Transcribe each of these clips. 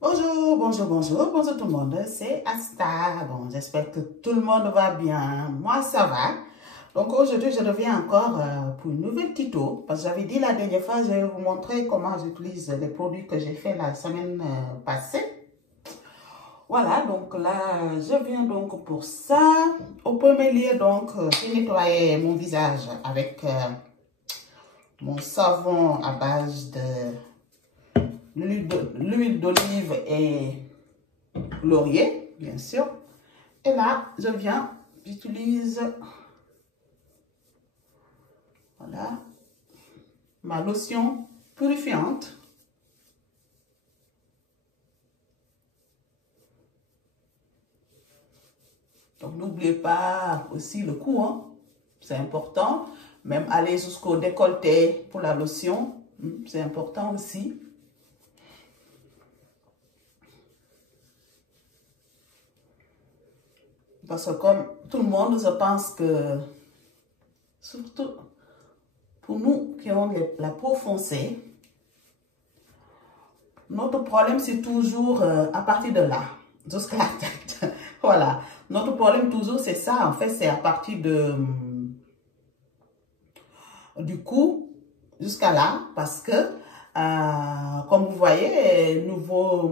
Bonjour tout le monde, c'est Asta. Bon, j'espère que tout le monde va bien. Moi, ça va. Donc aujourd'hui, je reviens encore pour une nouvelle tuto. Parce que j'avais dit la dernière fois, je vais vous montrer comment j'utilise les produits que j'ai fait la semaine passée. Voilà, donc là, je viens donc pour ça. Au premier lieu, donc, j'ai nettoyé mon visage avec mon savon à base de l'huile d'olive et laurier, bien sûr. Et là, j'utilise, voilà, ma lotion purifiante. Donc, n'oubliez pas aussi le cou, hein. C'est important. Même aller jusqu'au décolleté pour la lotion, c'est important aussi. Parce que comme tout le monde, je pense que, surtout pour nous qui avons la peau foncée, notre problème c'est toujours à partir de là, jusqu'à la tête. Voilà, notre problème toujours c'est ça, en fait c'est à partir du cou jusqu'à là, parce que comme vous voyez,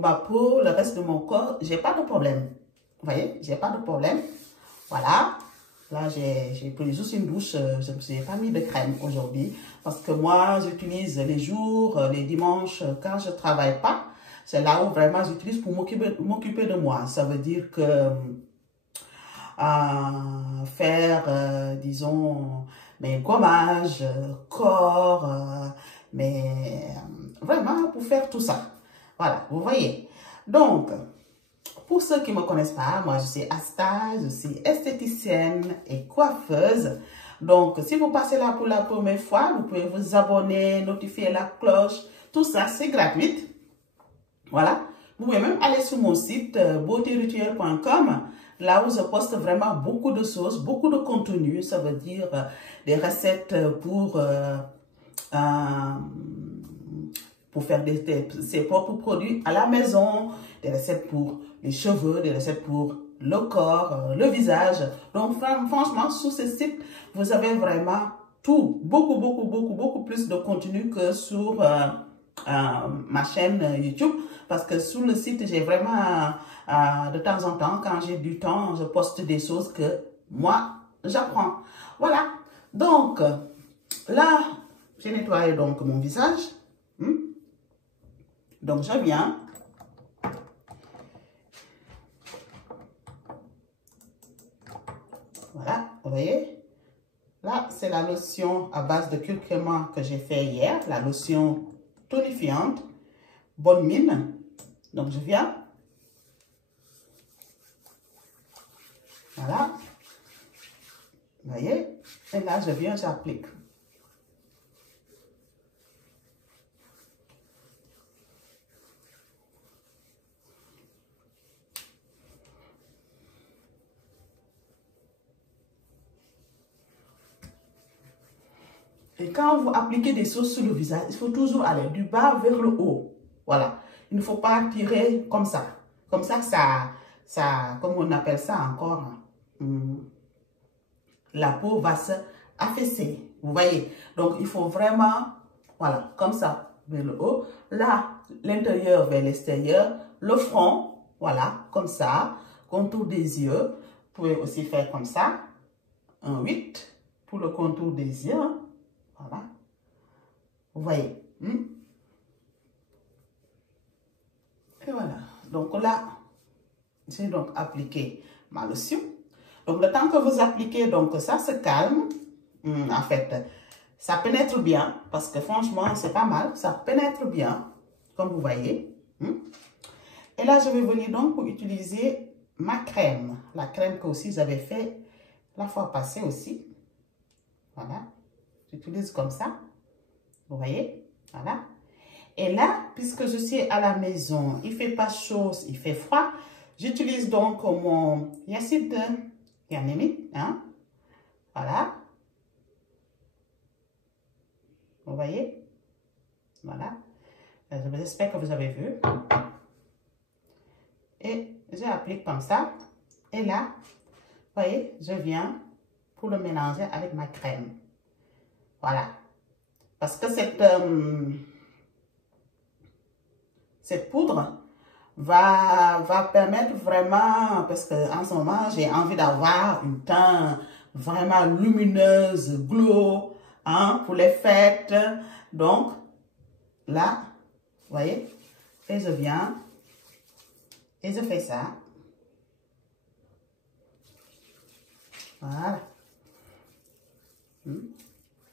ma peau, le reste de mon corps, j'ai pas de problème. Vous voyez, j'ai pas de problème. Voilà. Là, j'ai pris juste une douche. Je ne me suis pas mis de crème aujourd'hui. Parce que moi, j'utilise les jours, les dimanches, quand je ne travaille pas. C'est là où vraiment j'utilise pour m'occuper de moi. Ça veut dire que faire, disons, mes gommages, corps, vraiment pour faire tout ça. Voilà, vous voyez. Donc, pour ceux qui ne me connaissent pas, moi je suis Asta, je suis esthéticienne et coiffeuse. Donc, si vous passez là pour la première fois, vous pouvez vous abonner, notifier la cloche. Tout ça, c'est gratuit. Voilà. Vous pouvez même aller sur mon site beautyrituel.com, là où je poste vraiment beaucoup de choses, beaucoup de contenu. Ça veut dire des recettes pour faire ses propres produits à la maison, des recettes pour les cheveux, des recettes pour le corps, le visage. Donc, franchement, sur ce site, vous avez vraiment tout, beaucoup plus de contenu que sur ma chaîne YouTube. Parce que sur le site, j'ai vraiment, de temps en temps, quand j'ai du temps, je poste des choses que moi, j'apprends. Voilà. Donc, là, j'ai nettoyé donc mon visage. Donc, je viens. Voilà, vous voyez. Là, c'est la lotion à base de curcuma que j'ai fait hier. La lotion tonifiante. Bonne mine. Donc, je viens. Voilà. Vous voyez. Et là, je viens, j'applique. Et quand vous appliquez des choses sur le visage, il faut toujours aller du bas vers le haut. Voilà. Il ne faut pas tirer comme ça. Comme ça, comme on appelle ça encore, la peau va se affaisser. Vous voyez. Donc, il faut vraiment, voilà, comme ça, vers le haut. Là, l'intérieur vers l'extérieur. Le front, voilà, comme ça. Contour des yeux. Vous pouvez aussi faire comme ça. Un 8 pour le contour des yeux. Voilà. Vous voyez. Et voilà. Donc là, j'ai donc appliqué ma lotion. Donc le temps que vous appliquez, donc ça se calme. En fait, ça pénètre bien. Parce que franchement, c'est pas mal. Ça pénètre bien. Comme vous voyez. Et là, je vais venir donc pour utiliser ma crème. La crème que aussi j'avais fait la fois passée aussi. Voilà. J'utilise comme ça. Vous voyez? Voilà. Et là, puisque je suis à la maison, il ne fait pas chaud, il fait froid, j'utilise donc mon acide hyaluronique. Hein? Voilà. Vous voyez? Voilà. J'espère que vous avez vu. j'applique comme ça. Et là, vous voyez, je viens pour le mélanger avec ma crème. Voilà. Parce que cette poudre va permettre vraiment, parce qu'en ce moment, j'ai envie d'avoir une teint vraiment lumineuse, glow, hein, pour les fêtes. Donc, là, vous voyez, et je viens et je fais ça. Voilà.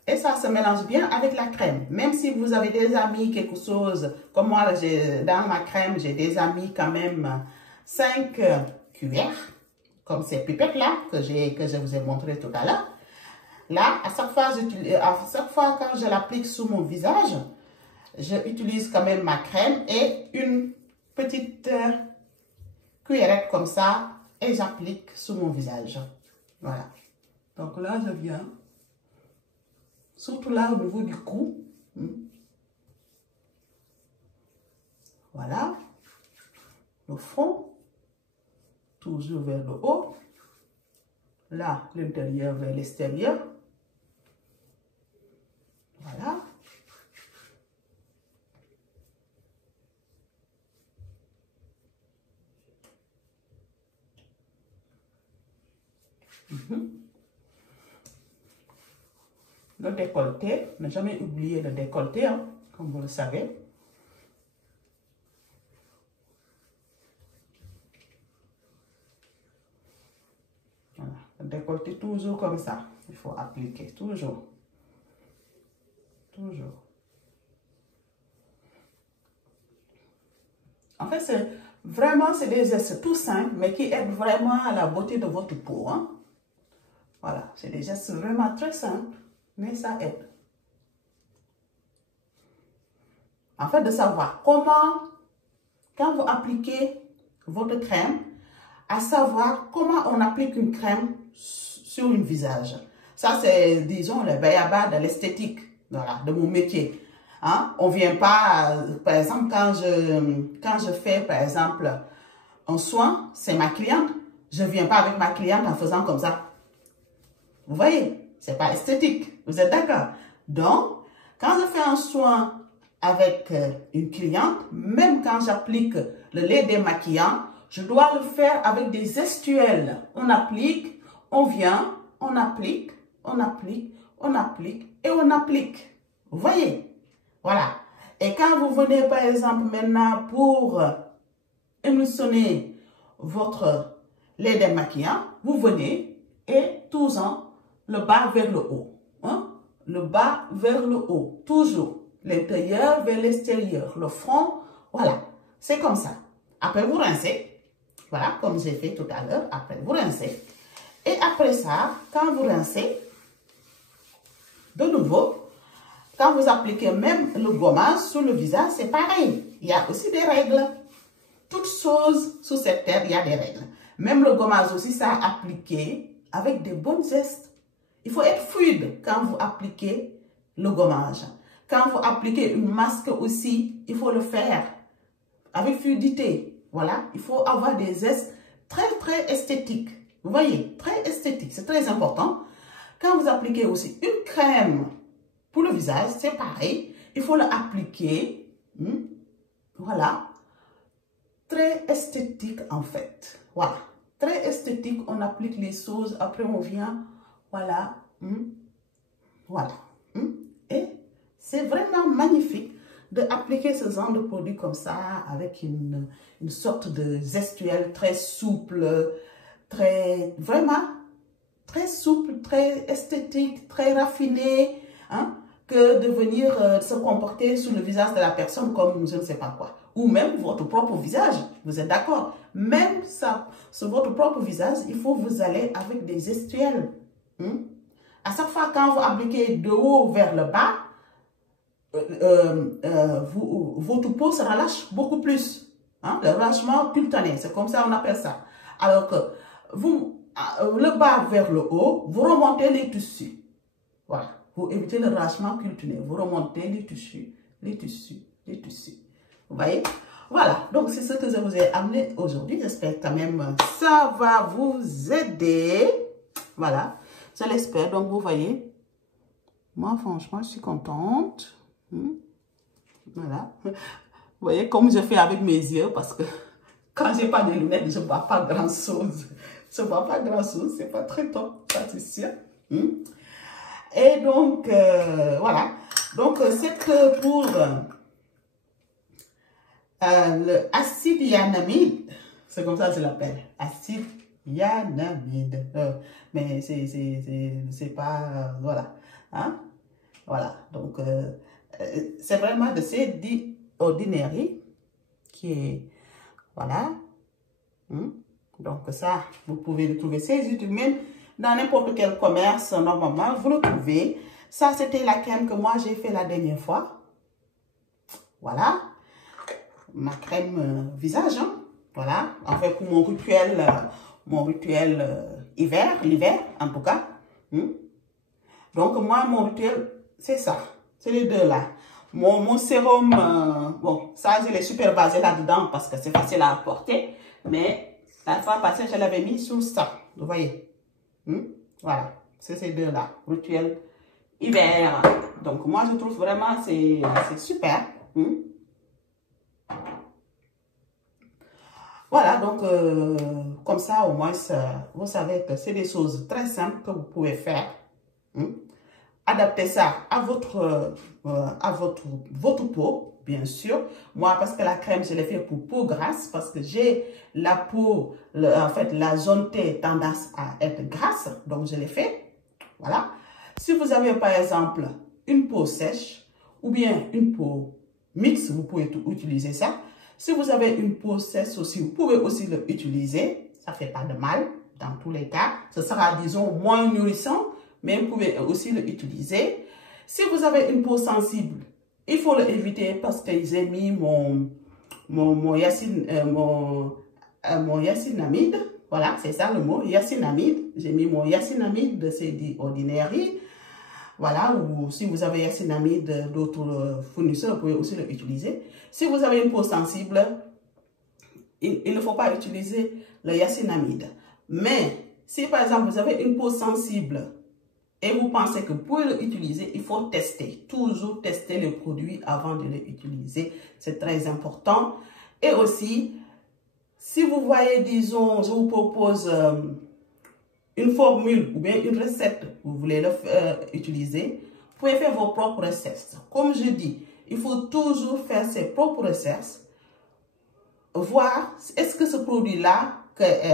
Et ça se mélange bien avec la crème. Même si vous avez déjà mis quelque chose, comme moi, dans ma crème, j'ai déjà mis quand même 5 cuillères, comme ces pipettes-là que je vous ai montré tout à l'heure. Là, à chaque fois quand je l'applique sur mon visage, je utilise quand même ma crème et une petite cuillerette comme ça et j'applique sur mon visage. Voilà. Donc là, je viens, surtout là au niveau du cou. Voilà. Le front, toujours vers le haut. Là, l'intérieur vers l'extérieur. Voilà. Le décolleté, ne jamais oublier le décolleté, hein, comme vous le savez. Voilà, le décolleté toujours comme ça. Il faut appliquer, toujours. Toujours. En fait, c'est des gestes tout simples, mais qui aident vraiment à la beauté de votre peau. Hein. Voilà, c'est des gestes vraiment très simples, mais ça aide. En fait, de savoir comment, quand vous appliquez votre crème, à savoir comment on applique une crème sur un visage. Ça, c'est, disons, le b.a.-ba de l'esthétique, voilà, de mon métier. Hein? On ne vient pas, par exemple, quand je fais, par exemple, un soin, c'est ma cliente, je ne viens pas avec ma cliente en faisant comme ça. Vous voyez, ce n'est pas esthétique, vous êtes d'accord? Donc, quand je fais un soin avec une cliente, même quand j'applique le lait démaquillant, je dois le faire avec des gestuels. On applique, on vient, on applique, on applique, on applique et on applique. Vous voyez? Voilà. Et quand vous venez, par exemple, maintenant pour émulsionner votre lait démaquillant, vous venez et tous-en le bas vers le haut. Hein? Le bas vers le haut. Toujours. L'intérieur vers l'extérieur. Le front. Voilà. C'est comme ça. Après, vous rincez. Voilà, comme j'ai fait tout à l'heure. Après, vous rincez. Et après ça, quand vous rincez, de nouveau, quand vous appliquez même le gommage sur le visage, c'est pareil. Il y a aussi des règles. Toutes choses sur cette terre, il y a des règles. Même le gommage aussi, ça a appliqué avec des bons gestes. Il faut être fluide quand vous appliquez le gommage. Quand vous appliquez une masque aussi, il faut le faire avec fluidité. Voilà, il faut avoir des gestes très, très esthétiques. Vous voyez, très esthétiques, c'est très important. Quand vous appliquez aussi une crème pour le visage, c'est pareil. Il faut l'appliquer. Voilà. Très esthétique en fait. Voilà. Très esthétique, on applique les choses. Après, on vient. Voilà. Voilà. Et c'est vraiment magnifique d'appliquer ce genre de produit comme ça avec une sorte de gestuelle très souple, vraiment très souple, très esthétique, très raffiné, hein, que de venir se comporter sur le visage de la personne comme je ne sais pas quoi. Ou même votre propre visage, vous êtes d'accord? Même ça, sur votre propre visage, il faut vous aller avec des gestuels. À chaque fois quand vous appliquez de haut vers le bas, votre peau se relâche beaucoup plus. Hein? Le relâchement cutané, c'est comme ça on appelle ça. Alors que le bas vers le haut, vous remontez les tissus. Voilà. Vous évitez le relâchement cutané. Vous remontez les tissus, les tissus, les tissus. Vous voyez? Voilà, donc c'est ce que je vous ai amené aujourd'hui. J'espère quand même que ça va vous aider. Voilà, je l'espère. Donc, vous voyez, moi, franchement, je suis contente. Voilà. Vous voyez, comme je fais avec mes yeux, parce que quand je n'ai pas de lunettes, je ne vois pas grand-chose. Je ne vois pas grand-chose, c'est pas très top, ça c'est sûr. Et donc, voilà. Donc, c'est pour l'acide cyanamide. C'est comme ça que je l'appelle. Acide cyanamide. Mais c'est pas... voilà. Hein? Voilà. Donc, c'est vraiment de ces ordinary qui est... Voilà. Donc, ça, vous pouvez le trouver. C'est utile même dans n'importe quel commerce, normalement, vous le trouvez. Ça, c'était la crème que moi, j'ai fait la dernière fois. Voilà. Ma crème visage. Hein. Voilà. En fait, pour mon rituel l'hiver, en tout cas. Donc, moi, mon rituel, c'est ça. C'est les deux là. Mon sérum, bon, ça, je l'ai super basé là-dedans parce que c'est facile à apporter. Mais la fois passée, je l'avais mis sur ça. Vous voyez? Voilà. C'est ces deux là. Rituel hiver. Donc, moi, je trouve vraiment c'est super. Voilà, donc, comme ça, au moins, vous savez que c'est des choses très simples que vous pouvez faire. Adaptez ça à votre peau, bien sûr. Moi, parce que la crème, je l'ai fait pour peau grasse, parce que j'ai la peau, en fait, la zone T tendance à être grasse, donc je l'ai fait. Voilà. Si vous avez, par exemple, une peau sèche ou bien une peau mixte, vous pouvez utiliser ça. Si vous avez une peau sèche aussi, vous pouvez aussi l'utiliser. Ça ne fait pas de mal dans tous les cas. Ce sera, disons, moins nourrissant, mais vous pouvez aussi l'utiliser. Si vous avez une peau sensible, il faut l'éviter parce que j'ai mis mon yacinamide. Voilà, c'est ça le mot, yacinamide. J'ai mis mon yacinamide de ces ordinary. Voilà, ou si vous avez yacinamide d'autres fournisseurs, vous pouvez aussi l'utiliser. Si vous avez une peau sensible, il ne faut pas utiliser le yacinamide. Mais si par exemple vous avez une peau sensible et vous pensez que vous pouvez l'utiliser, il faut tester. Toujours tester le produit avant de l'utiliser. C'est très important. Et aussi, si vous voyez, disons, je vous propose une formule ou bien une recette, vous voulez utiliser, vous pouvez faire vos propres recettes. Comme je dis, il faut toujours faire ses propres recettes. Voir, est-ce que ce produit-là,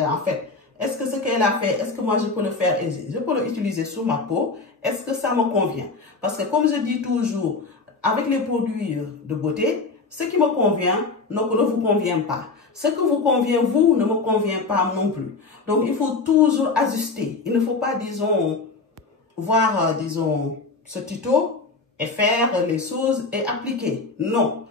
en fait, est-ce que ce qu'elle a fait, est-ce que moi je peux le faire et je peux l'utiliser sur ma peau? Est-ce que ça me convient? Parce que comme je dis toujours, avec les produits de beauté, ce qui me convient ne vous convient pas. Ce que vous convient, vous, ne me convient pas non plus. Donc, il faut toujours ajuster. Il ne faut pas, disons, voir, disons, ce tuto et faire les choses et appliquer. Non.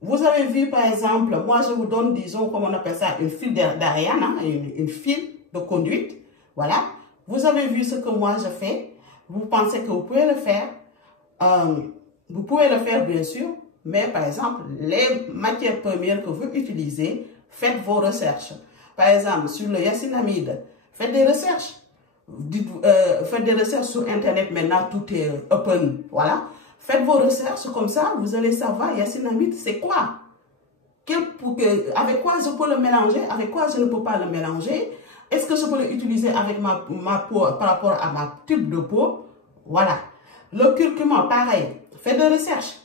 Vous avez vu, par exemple, moi, je vous donne, disons, comment on appelle ça, une file d'Ariane, hein, une file de conduite. Voilà. Vous avez vu ce que moi, je fais. Vous pensez que vous pouvez le faire. Vous pouvez le faire, bien sûr. Mais, par exemple, les matières premières que vous utilisez, faites vos recherches. Par exemple, sur le yacinamide, faites des recherches. Faites des recherches sur Internet. Maintenant, tout est open. Voilà. Faites vos recherches comme ça, vous allez savoir, yacinamide, c'est quoi? Avec quoi je peux le mélanger? Avec quoi je ne peux pas le mélanger? Est-ce que je peux l'utiliser avec ma peau par rapport à ma type de peau? Voilà. Le curcuma, pareil. Faites des recherches.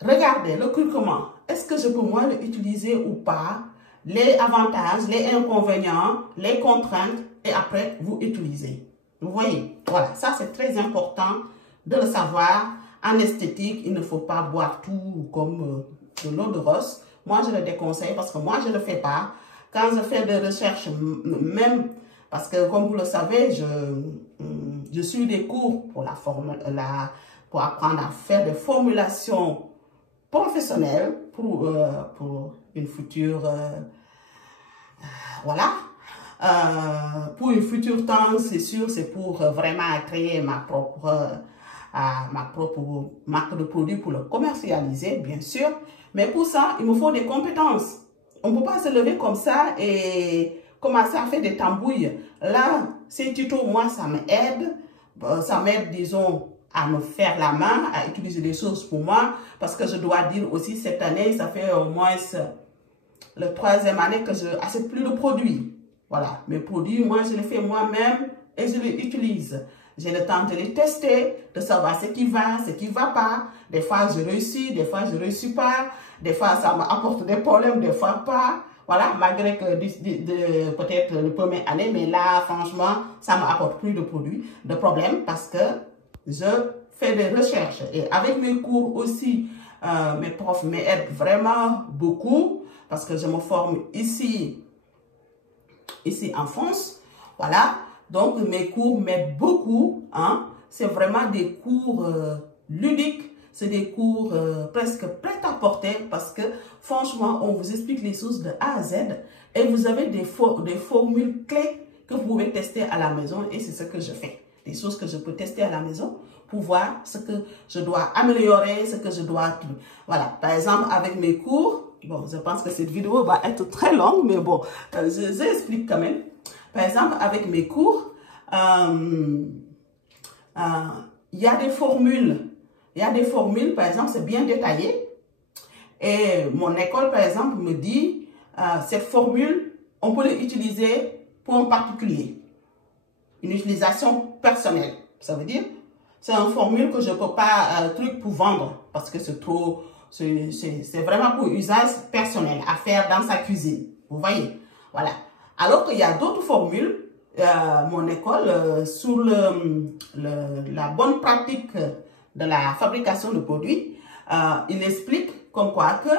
Regardez le curcuma. Est-ce que je peux moi l'utiliser ou pas? Les avantages, les inconvénients, les contraintes, et après, vous utilisez. Vous voyez? Voilà. Ça, c'est très important de le savoir. En esthétique, il ne faut pas boire tout comme de l'eau de rose. Moi, je le déconseille parce que moi, je ne le fais pas. Quand je fais des recherches, même, parce que comme vous le savez, je suis des cours pour pour apprendre à faire des formulations professionnelles pour une future, voilà. Pour une future temps, c'est sûr, c'est pour vraiment créer ma propre à ma propre marque de produit pour le commercialiser, bien sûr. Mais pour ça, il me faut des compétences. On ne peut pas se lever comme ça et commencer à faire des tambouilles. Là, ces tutos, moi, ça m'aide. Ça m'aide, disons, à me faire la main, à utiliser des choses pour moi. Parce que je dois dire aussi, cette année, ça fait au moins la 3e année que je n'achète plus de produits. Voilà, mes produits, moi, je les fais moi-même et je les utilise. J'ai le temps de les tester, de savoir ce qui va pas. Des fois, je réussis, des fois, je ne réussis pas. Des fois, ça m'apporte des problèmes, des fois pas. Voilà, malgré que peut-être la première année, mais là, franchement, ça ne m'apporte plus de problèmes parce que je fais des recherches. Et avec mes cours aussi, mes profs m'aident vraiment beaucoup parce que je me forme ici en France. Voilà, donc mes cours m'aident beaucoup. Hein. C'est vraiment des cours ludiques. C'est des cours presque prêts à porter parce que franchement, on vous explique les choses de A à Z et vous avez des formules clés que vous pouvez tester à la maison et c'est ce que je fais. Des choses que je peux tester à la maison pour voir ce que je dois améliorer, ce que je dois... Voilà, par exemple, avec mes cours, bon, je pense que cette vidéo va être très longue, mais bon, j'explique quand même. Par exemple, avec mes cours, il y a des formules. Il y a des formules, par exemple, c'est bien détaillé. Et mon école, par exemple, me dit, cette formule, on peut l'utiliser pour un particulier. Une utilisation personnelle. Ça veut dire, c'est une formule que je ne peux pas, pour vendre, parce que c'est trop, c'est vraiment pour usage personnel, à faire dans sa cuisine. Vous voyez? Voilà. Alors qu'il y a d'autres formules, mon école, sur la bonne pratique de la fabrication de produits, il explique comme quoi que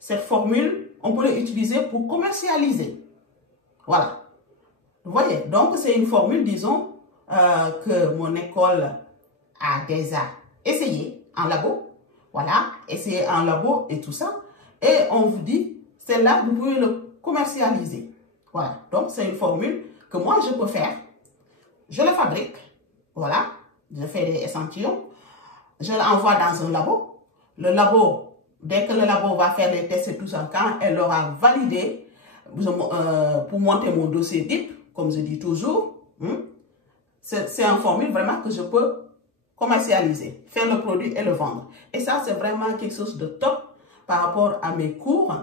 cette formule, on peut l'utiliser pour commercialiser. Voilà. Vous voyez, donc c'est une formule, disons, que mon école a déjà essayé en labo. Voilà, essayé en labo et tout ça. Et on vous dit, c'est là que vous pouvez le commercialiser. Voilà, donc c'est une formule que moi je peux faire. Je la fabrique. Voilà, je fais des échantillons. Je l'envoie dans un labo. Le labo, dès que le labo va faire les tests et tout ça, quand elle aura validé pour monter mon dossier DIP, comme je dis toujours, c'est une formule vraiment que je peux commercialiser, faire le produit et le vendre. Et ça, c'est vraiment quelque chose de top par rapport à mes cours.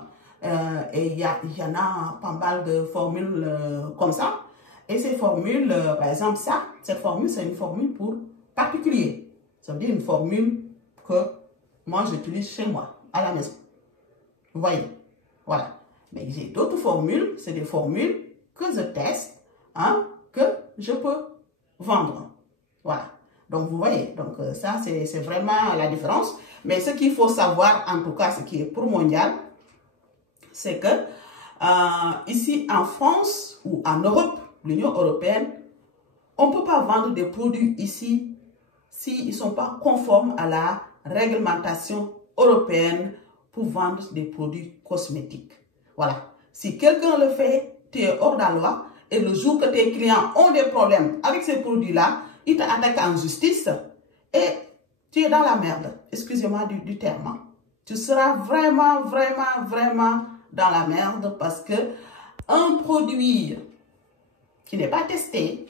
Et il y en a pas mal de formules comme ça. Et ces formules, par exemple, cette formule, c'est une formule pour particulier. Ça veut dire une formule que moi, j'utilise chez moi, à la maison. Vous voyez? Voilà. Mais j'ai d'autres formules, c'est des formules que je teste, hein, que je peux vendre. Voilà. Donc, vous voyez, donc ça, c'est vraiment la différence. Mais ce qu'il faut savoir, en tout cas, ce qui est pour mondial, c'est que ici en France ou en Europe, l'Union européenne, on ne peut pas vendre des produits ici s'ils ne sont pas conformes à la réglementation européenne pour vendre des produits cosmétiques. Voilà. Si quelqu'un le fait, tu es hors de la loi et le jour que tes clients ont des problèmes avec ces produits-là, ils t'attaquent en justice et tu es dans la merde. Excusez-moi du terme. Tu seras vraiment, vraiment, vraiment dans la merde parce que un produit qui n'est pas testé,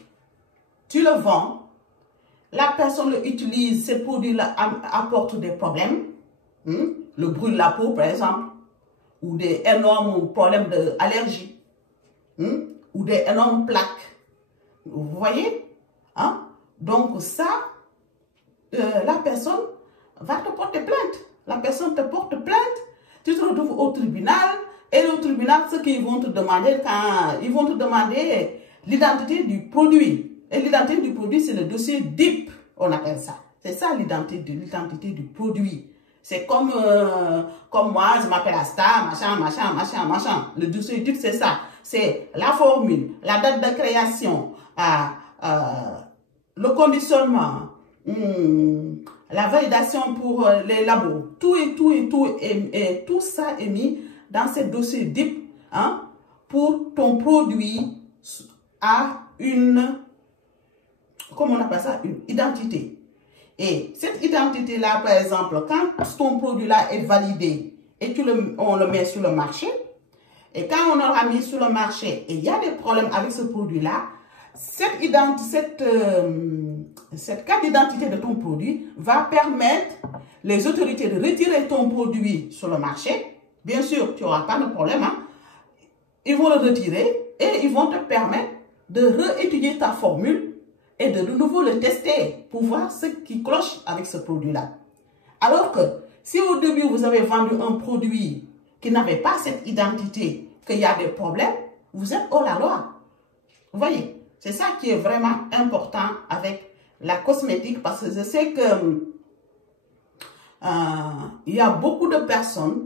tu le vends, la personne l'utilise, ces produits-là apportent des problèmes, le brûle la peau par exemple, ou des énormes problèmes d'allergie, ou des énormes plaques. Vous voyez? Hein? Donc ça, la personne va te porter plainte. La personne te porte plainte, tu te retrouves au tribunal, et le tribunal, ce qu'ils vont te demander, ils vont te demander l'identité du produit. Et l'identité du produit, c'est le dossier DIP, on appelle ça. C'est ça l'identité du produit. C'est comme moi, je m'appelle Asta, machin. Le dossier DIP, c'est ça. C'est la formule, la date de création, le conditionnement, la validation pour les labos, et tout ça est mis dans ce dossier DIP, hein, pour ton produit à une, comment on appelle ça, une identité. Et cette identité-là, par exemple, quand ton produit-là est validé et on le met sur le marché, et quand on aura mis sur le marché et il y a des problèmes avec ce produit-là, cette carte d'identité de ton produit va permettre les autorités de retirer ton produit sur le marché. Bien sûr, tu n'auras pas de problème. Hein? Ils vont le retirer et ils vont te permettre de réétudier ta formule et de nouveau le tester pour voir ce qui cloche avec ce produit-là. Alors que si au début vous avez vendu un produit qui n'avait pas cette identité, qu'il y a des problèmes, vous êtes hors la loi. Vous voyez, c'est ça qui est vraiment important avec la cosmétique parce que je sais que il y a beaucoup de personnes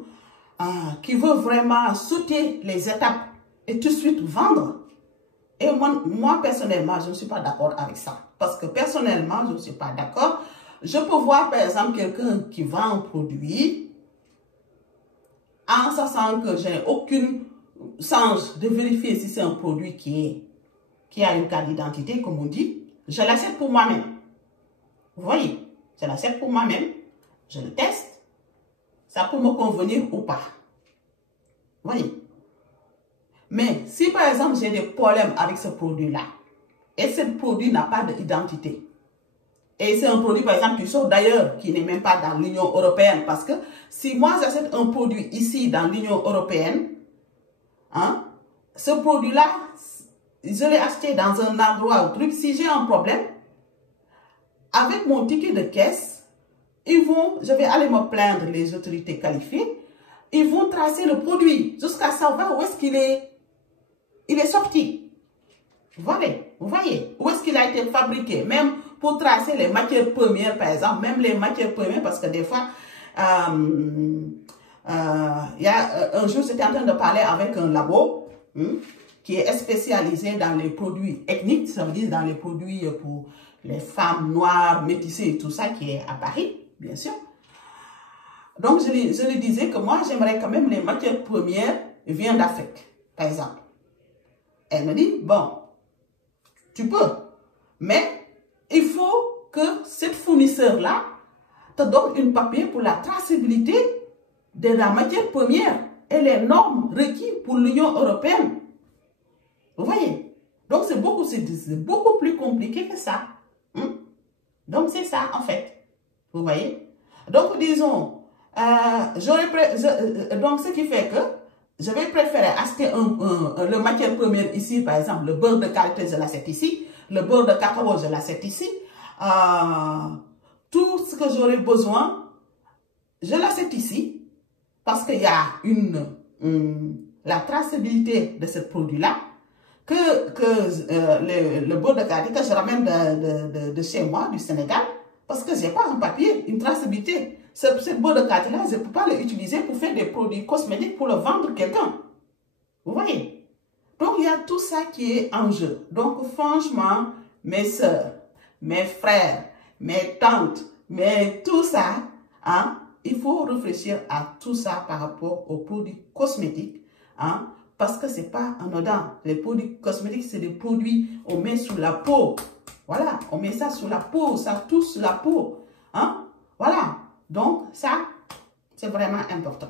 qui veulent vraiment sauter les étapes et tout de suite vendre. Et moi personnellement, je ne suis pas d'accord avec ça. Parce que personnellement, je ne suis pas d'accord. Je peux voir par exemple quelqu'un qui vend un produit en sachant que je n'ai aucune chance de vérifier si c'est un produit qui a une carte d'identité, comme on dit. Je l'achète pour moi-même. Vous voyez, je l'achète pour moi-même. Je le teste. Ça peut me convenir ou pas. Vous voyez. Mais si par exemple j'ai des problèmes avec ce produit-là, et ce produit n'a pas d'identité, et c'est un produit par exemple qui sort d'ailleurs, qui n'est même pas dans l'Union européenne, parce que si moi j'achète un produit ici dans l'Union européenne, hein, ce produit-là, je l'ai acheté dans un endroit ou truc, si j'ai un problème, avec mon ticket de caisse, je vais aller me plaindre les autorités qualifiées, ils vont tracer le produit jusqu'à savoir où est-ce qu'il est. Il est sorti. Voilà, vous voyez, où est-ce qu'il a été fabriqué, même pour tracer les matières premières, par exemple, même les matières premières, parce que des fois, un jour, j'étais en train de parler avec un labo qui est spécialisé dans les produits ethniques, ça veut dire dans les produits pour les femmes noires, métissées et tout ça, qui est à Paris, bien sûr. Donc, je lui disais que moi, j'aimerais quand même les matières premières viennent d'Afrique, par exemple. Elle me dit, bon, tu peux, mais il faut que cette fournisseur-là te donne un papier pour la traçabilité de la matière première et les normes requises pour l'Union européenne. Vous voyez? Donc, c'est beaucoup plus compliqué que ça. Donc, c'est ça, en fait. Vous voyez? Donc, disons, donc, ce qui fait que je vais préférer acheter le matière première ici, par exemple, le beurre de qualité, je l'achète ici. Le beurre de cacao, je l'achète ici. Tout ce que j'aurai besoin, je l'achète ici. Parce qu'il y a la traçabilité de ce produit-là. Le beurre de qualité que je ramène de chez moi, du Sénégal. Parce que je n'ai pas un papier, une traçabilité. Ce beurre de qualité-là, je ne peux pas l'utiliser pour faire des produits cosmétiques pour le vendre à quelqu'un. Vous voyez? Donc, il y a tout ça qui est en jeu. Donc, franchement, mes soeurs, mes frères, mes tantes, tout ça, hein, il faut réfléchir à tout ça par rapport aux produits cosmétiques, hein, parce que ce n'est pas anodin. Les produits cosmétiques, c'est des produits on met sous la peau. Voilà, on met ça sous la peau, ça touche la peau. Hein? Voilà. Donc, ça, c'est vraiment important.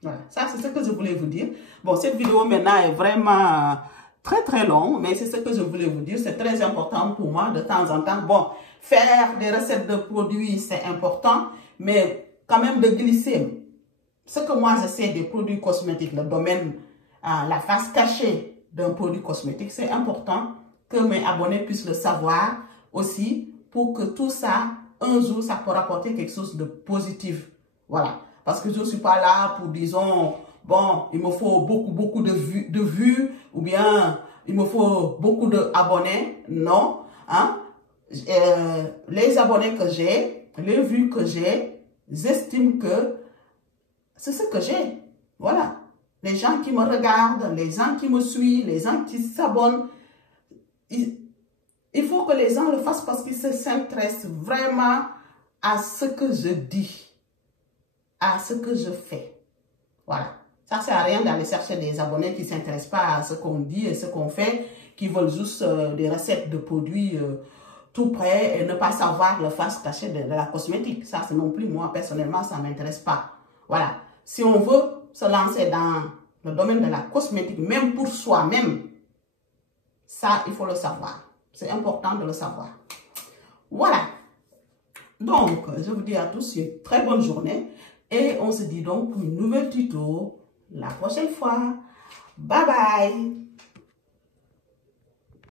Voilà, ça, c'est ce que je voulais vous dire. Bon, cette vidéo maintenant est vraiment très longue, mais c'est ce que je voulais vous dire. C'est très important pour moi de temps en temps. Bon, faire des recettes de produits, c'est important, mais quand même de glisser. Ce que moi, je sais des produits cosmétiques, le domaine, la face cachée d'un produit cosmétique, c'est important que mes abonnés puissent le savoir aussi pour que tout ça, un jour, ça peut rapporter quelque chose de positif. Voilà. Parce que je ne suis pas là pour, disons, bon, il me faut beaucoup de vues ou bien il me faut beaucoup d'abonnés. Non. Hein? Les abonnés que j'ai, les vues que j'ai, j'estime que c'est ce que j'ai. Voilà. Les gens qui me regardent, les gens qui me suivent, les gens qui s'abonnent, il faut que les gens le fassent parce qu'ils s'intéressent vraiment à ce que je dis, à ce que je fais. Voilà. Ça ne sert à rien d'aller chercher des abonnés qui ne s'intéressent pas à ce qu'on dit et ce qu'on fait, qui veulent juste des recettes de produits tout près et ne pas savoir le face cachée de la cosmétique. Ça, c'est non plus, moi, personnellement, ça ne m'intéresse pas. Voilà. Si on veut se lancer dans le domaine de la cosmétique, même pour soi-même, ça, il faut le savoir. C'est important de le savoir. Voilà. Donc, je vous dis à tous une très bonne journée. Et on se dit donc pour une nouvelle tuto la prochaine fois. Bye bye.